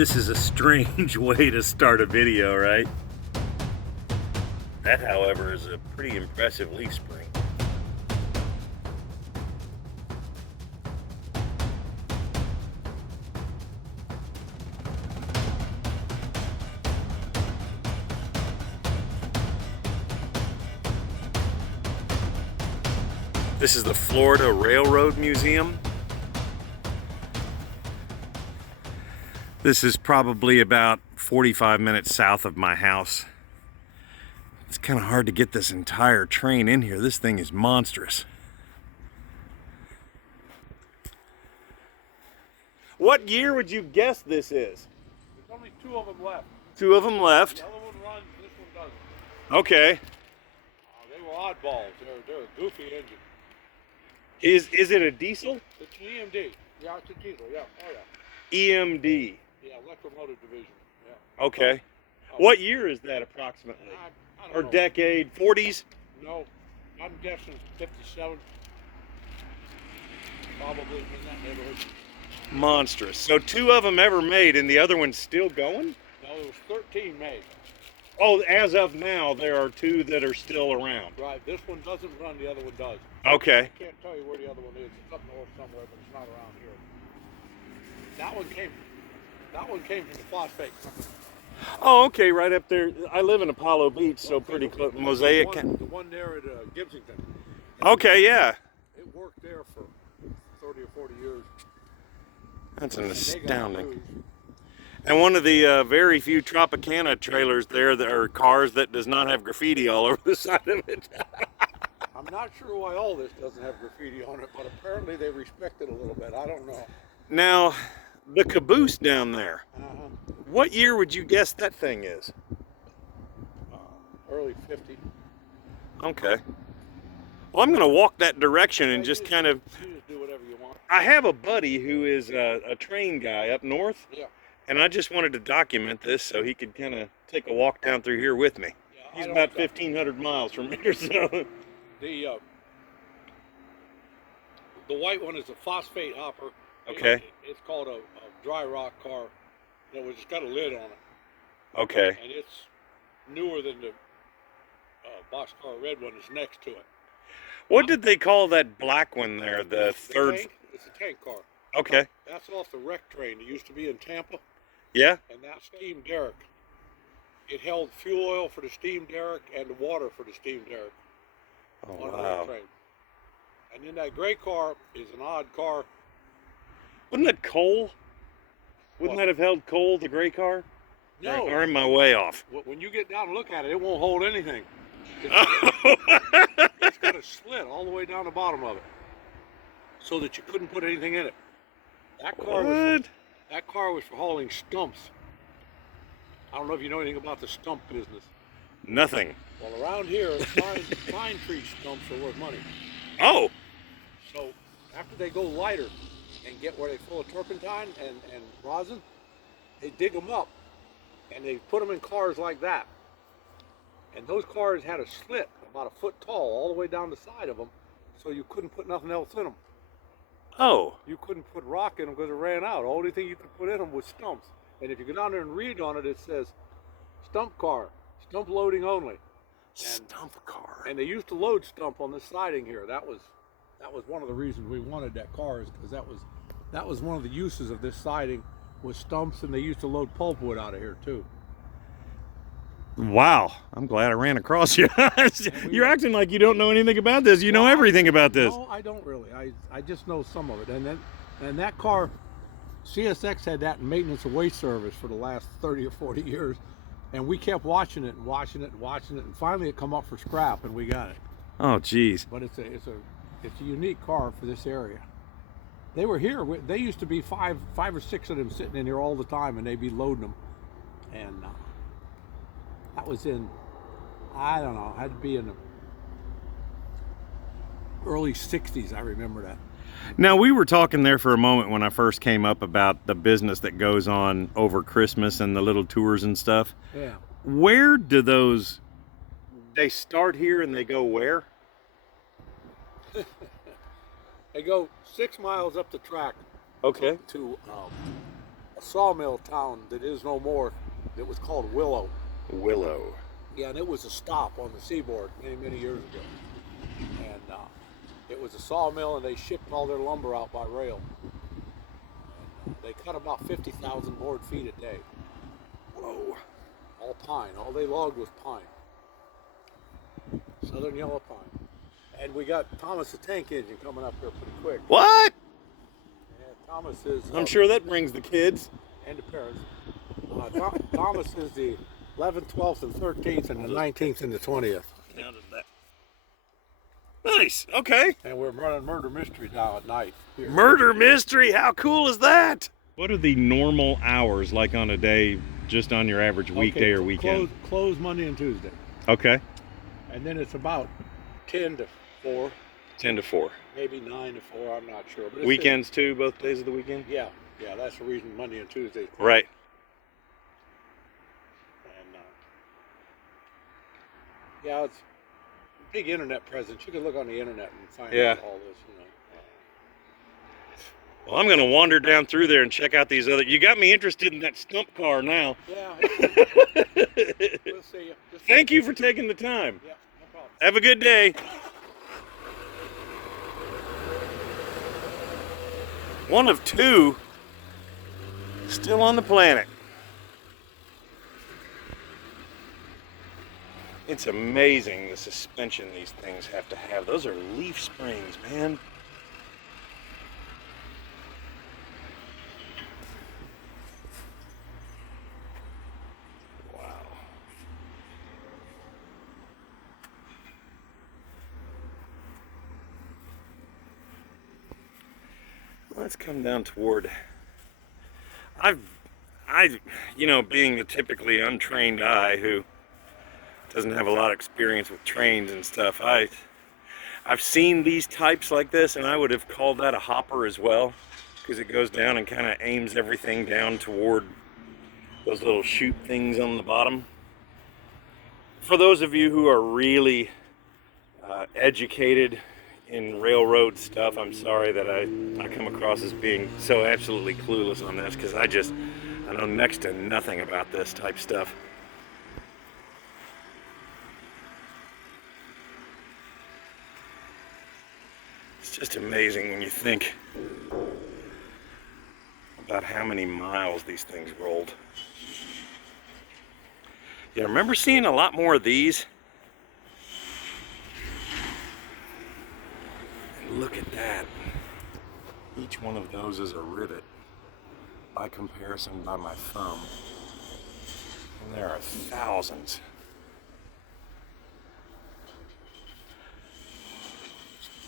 This is a strange way to start a video, right? That, however, is a pretty impressive leaf spring. This is the Florida Railroad Museum. This is probably about 45 minutes south of my house. It's kind of hard to get this entire train in here. This thing is monstrous. What year would you guess this is? There's only two of them left. Two of them left. The other one runs, this one doesn't. Okay. They were oddballs. They're a goofy engine. Is it a diesel? It's an EMD. Yeah, it's a diesel. Yeah. Oh yeah. EMD. Yeah, electromotive division. Yeah. Okay. What year is that approximately? I don't Or know. decade? 40s? No, I'm guessing 57. Probably in that neighborhood. Monstrous. So two of them ever made and the other one's still going? No, there was 13 made. Oh, as of now, there are two that are still around. Right. This one doesn't run. The other one does. Okay. I can't tell you where the other one is. It's up north somewhere, but it's not around here. That one came from the phosphate company. Oh, okay, right up there. I live in Apollo Beach, so pretty close. Mosaic. The one there at Gibsonton. Okay, yeah. It worked there for 30 or 40 years. That's an And they got astounding. crews. And one of the very few Tropicana trailers there that are cars that does not have graffiti all over the side of it. I'm not sure why all this doesn't have graffiti on it, but apparently they respect it a little bit. I don't know. Now, the Caboose down there, Uh-huh. what year would you guess that thing is? Early 50. Okay. Well, I'm going to walk that direction and just kind of... You just do whatever you want. I have a buddy who is a train guy up north, Yeah. and I just wanted to document this so he could kind of take a walk down through here with me. Yeah, He's I don't about know. 1,500 miles from here, so... The white one is a phosphate hopper. Okay. It's called a dry rock car. It's got a lid on it, Okay. and it's newer than the boxcar red one is next to it. What did they call that black one there? The third... Tank, it's a tank car. Okay. That's off the wreck train that used to be in Tampa, Yeah? and that steam derrick. It held fuel oil for the steam derrick and the water for the steam derrick Oh, on the wow. wreck train. And then that gray car is an odd car. Wasn't that coal? Wouldn't What? that have held coal, the gray car? No, Or am I way off? when you get down and look at it, it won't hold anything. Oh. It's got a slit all the way down the bottom of it, so that you couldn't put anything in it. What? That car was for hauling stumps. I don't know if you know anything about the stump business. Nothing. Well, around here, pine tree stumps are worth money. Oh. So after they go lighter and get where they full of turpentine and rosin, they dig them up and they put them in cars like that. And those cars had a slit about a foot tall all the way down the side of them, so you couldn't put nothing else in them. Oh. You couldn't put rock in them because it ran out. The only thing you could put in them was stumps. And if you go down there and read on it, it says stump car, stump loading only. Stump car. And they used to load stump on this siding here. That was one of the reasons we wanted that car, is because that was one of the uses of this siding was stumps, and they used to load pulpwood out of here too. Wow. I'm glad I ran across you. You're acting like you don't know anything about this. You know everything about this. No, I don't really. I just know some of it. And that car, CSX had that in maintenance and waste service for the last 30 or 40 years. And we kept watching it and watching it and watching it, and finally it come up for scrap, and we got it. Oh, geez. But it's a unique car for this area. They were here. They used to be five or six of them sitting in here all the time, and they'd be loading them. And that was in, I don't know, had to be in the early 60s. I remember that. Now, we were talking there for a moment when I first came up about the business that goes on over Christmas and the little tours and stuff. Yeah. Where do they start here and they go where? They go 6 miles up the track Okay. to a sawmill town that is no more. It was called Willow. Willow. Yeah, and it was a stop on the seaboard many, many years ago. And it was a sawmill, and they shipped all their lumber out by rail. And, they cut about 50,000 board feet a day. Whoa. All pine. All they logged was pine. Southern yellow pine. And we got Thomas the Tank Engine coming up here pretty quick. What? Yeah, Thomas is... I'm sure that brings the kids. And the parents. Thomas is the 11th, 12th, and 13th, and the 19th and the 20th. How does that... Nice. Okay. And we're running Murder Mystery down at night. Here. Murder Mystery. How cool is that? What are the normal hours like on a day, just on your average weekday or weekend? Close Monday and Tuesday. Okay. And then it's about 10 to 4. 10 to 4. Maybe 9 to 4. I'm not sure. But Weekends too, both days of the weekend? Yeah. Yeah, that's the reason Monday and Tuesday. Right. And yeah, it's a big internet presence. You can look on the internet and find out all this, you know. Well, I'm going to wander down through there and check out these other... You got me interested in that stump car now. Yeah. We'll see you. Thank you for taking the time. Yeah, no problem. Have a good day. One of two still on the planet. It's amazing the suspension these things have to have. Those are leaf springs, man. Wow. Let's come down toward... you know, being the typically untrained eye who doesn't have a lot of experience with trains and stuff, I've seen these types like this, and I would have called that a hopper as well, because it goes down and kind of aims everything down toward those little chute things on the bottom. For those of you who are really educated in railroad stuff, I'm sorry that I come across as being so absolutely clueless on this, because I know next to nothing about this type stuff. It's just amazing when you think about how many miles these things rolled. Yeah, I remember seeing a lot more of these. And look at that. Each one of those is a rivet by comparison by my thumb. And there are thousands.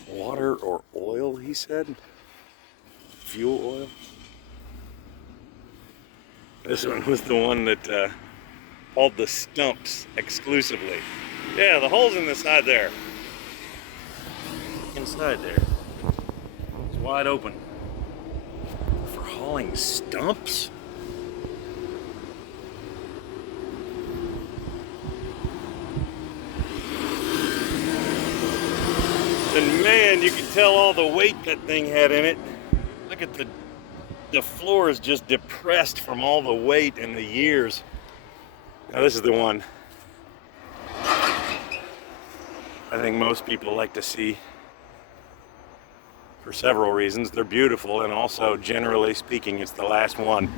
Water or oil, he said. Fuel oil. This one was the one that hauled the stumps exclusively. Yeah, the hole's in the side there. Inside there. It's wide open. For hauling stumps? And man, you can tell all the weight that thing had in it. Look at the floor is just depressed from all the weight and the years. Now this is the one I think most people like to see for several reasons. They're beautiful, and also, generally speaking, it's the last one.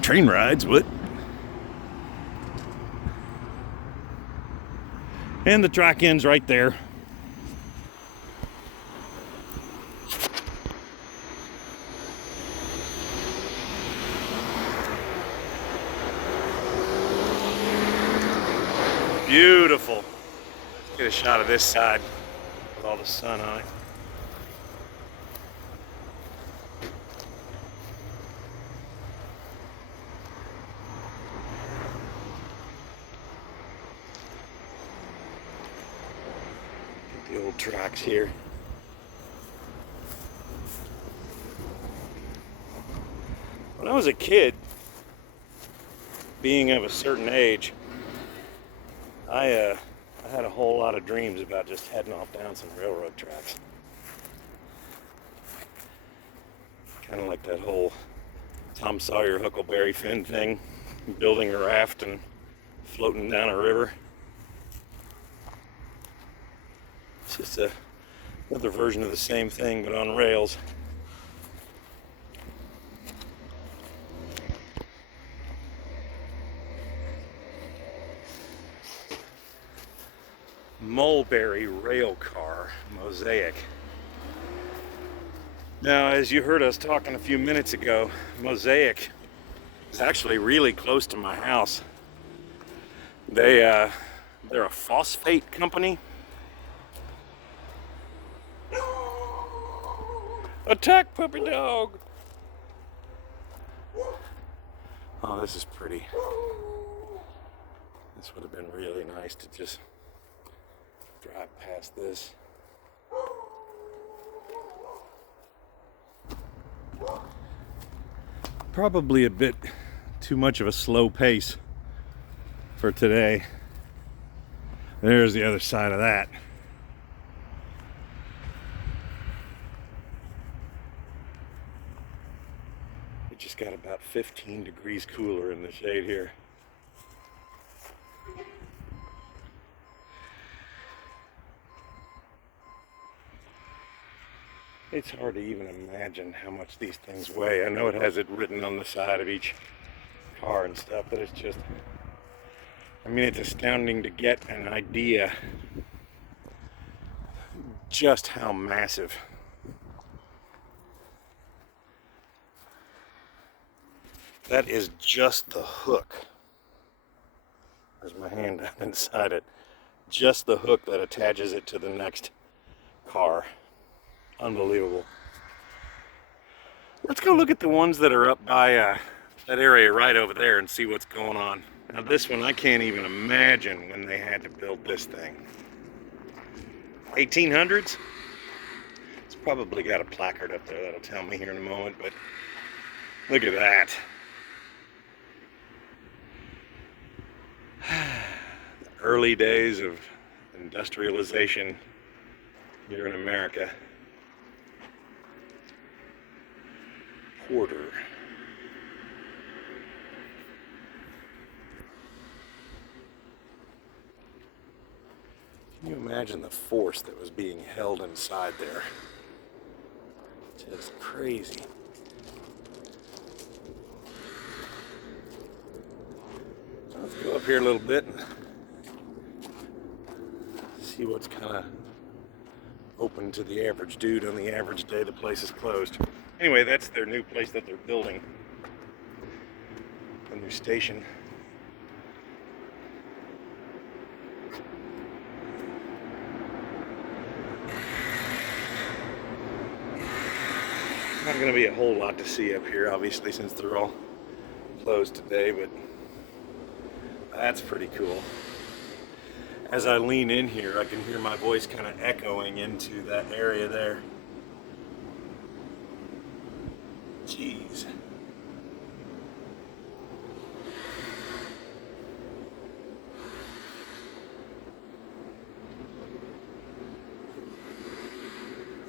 Train rides, what? And the track ends right there. Beautiful. Let's get a shot of this side with all the sun on it. Get the old tracks here. When I was a kid, being of a certain age, I had a whole lot of dreams about just heading off down some railroad tracks. Kind of like that whole Tom Sawyer Huckleberry Finn thing, building a raft and floating down a river. It's just another version of the same thing, but on rails. Mulberry Railcar, Mosaic. Now, as you heard us talking a few minutes ago, Mosaic is actually really close to my house. They're a phosphate company. Attack, puppy dog! Oh, this is pretty. This would have been really nice to just drive past this. Probably a bit too much of a slow pace for today. There's the other side of that. It just got about 15 degrees cooler in the shade here. It's hard to even imagine how much these things weigh. I know it has it written on the side of each car and stuff, but it's just, I mean, it's astounding to get an idea just how massive. That is just the hook. There's my hand down inside it. Just the hook that attaches it to the next car. Unbelievable. Let's go look at the ones that are up by that area right over there and see what's going on. Now this one, I can't even imagine when they had to build this thing. 1800s? It's probably got a placard up there that'll tell me here in a moment, but look at that. The early days of industrialization here in America. Porter. Can you imagine the force that was being held inside there? Just crazy. So let's go up here a little bit and see what's kind of open to the average dude on the average day the place is closed. Anyway, that's their new place that they're building. A new station. Not going to be a whole lot to see up here, obviously, since they're all closed today, but that's pretty cool. As I lean in here, I can hear my voice kind of echoing into that area there. Jeez.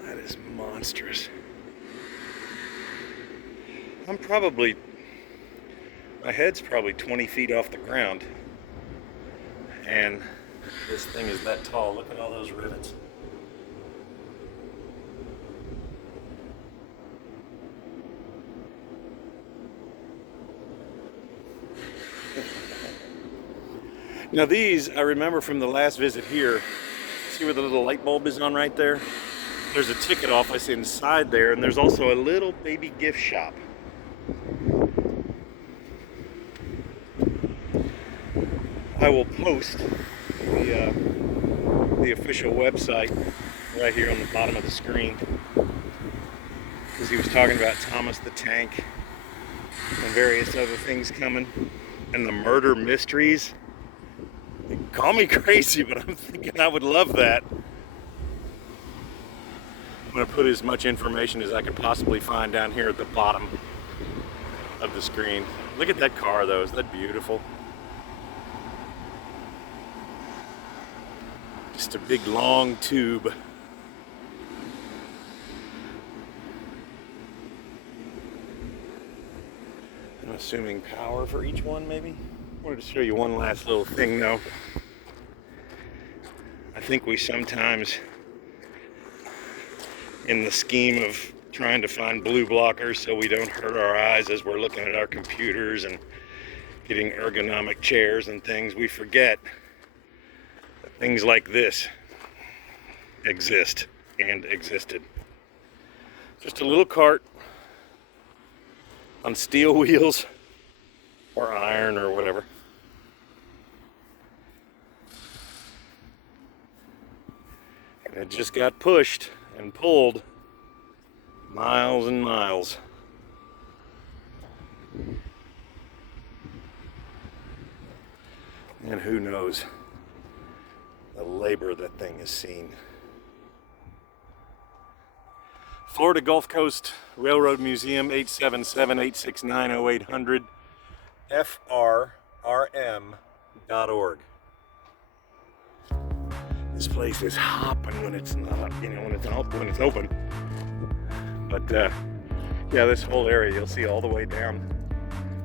That is monstrous. My head's probably 20 feet off the ground. And this thing is that tall. Look at all those rivets. Now these, I remember from the last visit here, see where the little light bulb is on right there? There's a ticket office inside there, and there's also a little baby gift shop. I will post the official website right here on the bottom of the screen, because he was talking about Thomas the Tank and various other things coming, and the murder mysteries. Call me crazy, but I'm thinking I would love that. I'm going to put as much information as I could possibly find down here at the bottom of the screen. Look at that car though, isn't that beautiful? Just a big long tube. I'm assuming power for each one, maybe. Wanted to show you one last little thing, though. I think we sometimes, in the scheme of trying to find blue blockers so we don't hurt our eyes as we're looking at our computers and getting ergonomic chairs and things, we forget that things like this exist and existed. Just a little cart on steel wheels or iron or whatever. And it just got pushed and pulled miles and miles. And who knows the labor that thing has seen. Florida Gulf Coast Railroad Museum, 877-869-0800, frrm.org. This place is hopping when it's not, when it's open. But yeah, this whole area you'll see all the way down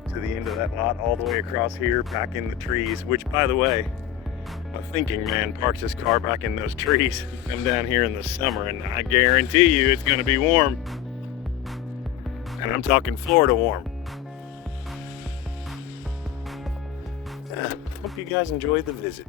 to the end of that lot, all the way across here, back in the trees. Which, by the way, a thinking man parks his car back in those trees. Come down here in the summer, and I guarantee you it's going to be warm. And I'm talking Florida warm. Hope you guys enjoyed the visit.